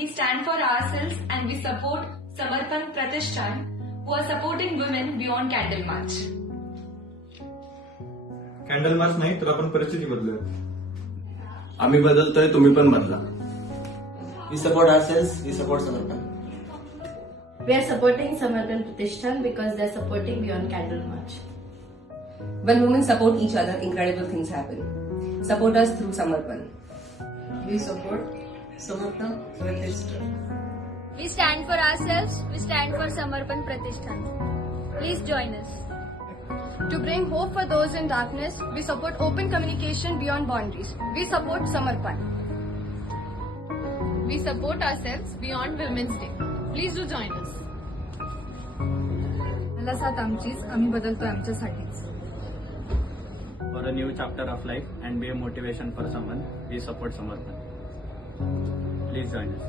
we stand for ourselves and we support Samarpan Pratishthan, who are supporting women beyond Candle March. Candle March नाही तर आपण परिस्थिती बदलूया. आम्ही बदलतोय, तुम्ही पण बदला. We support ourselves, we support Samarpan. We are supporting Samarpan Pratishthan because they are supporting Beyond Candle March. When women support each other, incredible things happen. Support us through Samarpan. We support Samarpan Pratishthan. We stand for ourselves, we stand for Samarpan Pratishthan. Please join us. To bring hope for those in darkness, we support open communication beyond boundaries. We support Samarpan. We support ourselves beyond Women's Day. Please do join us. मला साथ आमचीच, आम्ही बदलतोय आमच्यासाठीच. For a new chapter of life and be a motivation for someone, we support Samarpan. Please join us.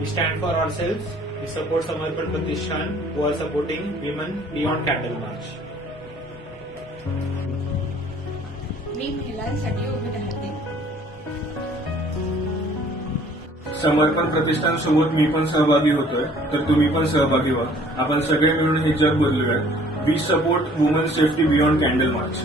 We stand for ourselves. We support Samarpan Pratishthan, who are supporting women beyond Candle March. मी महिलांसाठी उभी राहते. समर्पण प्रतिष्ठान सोबत मी पण सहभागी होतोय, तर तुम्ही पण सहभागी व्हा. आपण सगळे मिळून हे जग बदलूया. We support woman safety beyond candle march.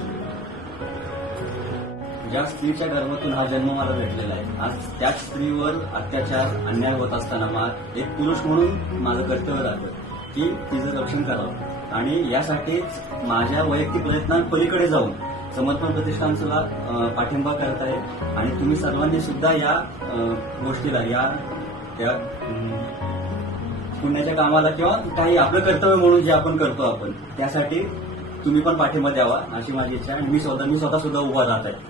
ज्या स्त्रीच्या गर्भातून हा जन्म मला भेटलेला आहे, आज त्याच स्त्रीवर अत्याचार अन्याय होत असताना एक पुरुष म्हणून माझं कर्तव्य राहतं की तिचं रक्षण करावं. आणि यासाठीच माझ्या वैयक्तिक प्रयत्नांपलीकडे जाऊन समर्पण प्रतिष्ठानला पाठिंबा करताय. आणि तुम्ही सर्वांनी सुद्धा या गोष्टीला, या पुण्याच्या कामाला किंवा काही आपलं कर्तव्य म्हणून जे आपण करतो आपण, त्यासाठी तुम्ही पण पाठिंबा द्यावा अशी माझी इच्छा आहे. मी स्वतः सुद्धा उभा राहत आहे.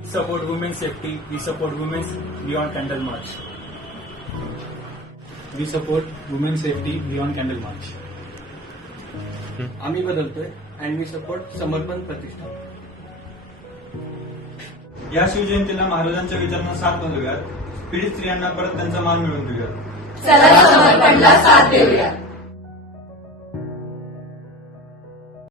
We support women's safety. We support women's beyond Candle March. We support women's safety beyond Candle March. आम्ही बदलतोय अँड वी सपोर्ट समर्पण प्रतिष्ठान. या शिवजयंतीला महाराजांच्या विचारांना साथ देऊयात. पीडित स्त्रियांना परत त्यांचा मान मिळवून देऊयात. चला समर्पणला साथ देऊया.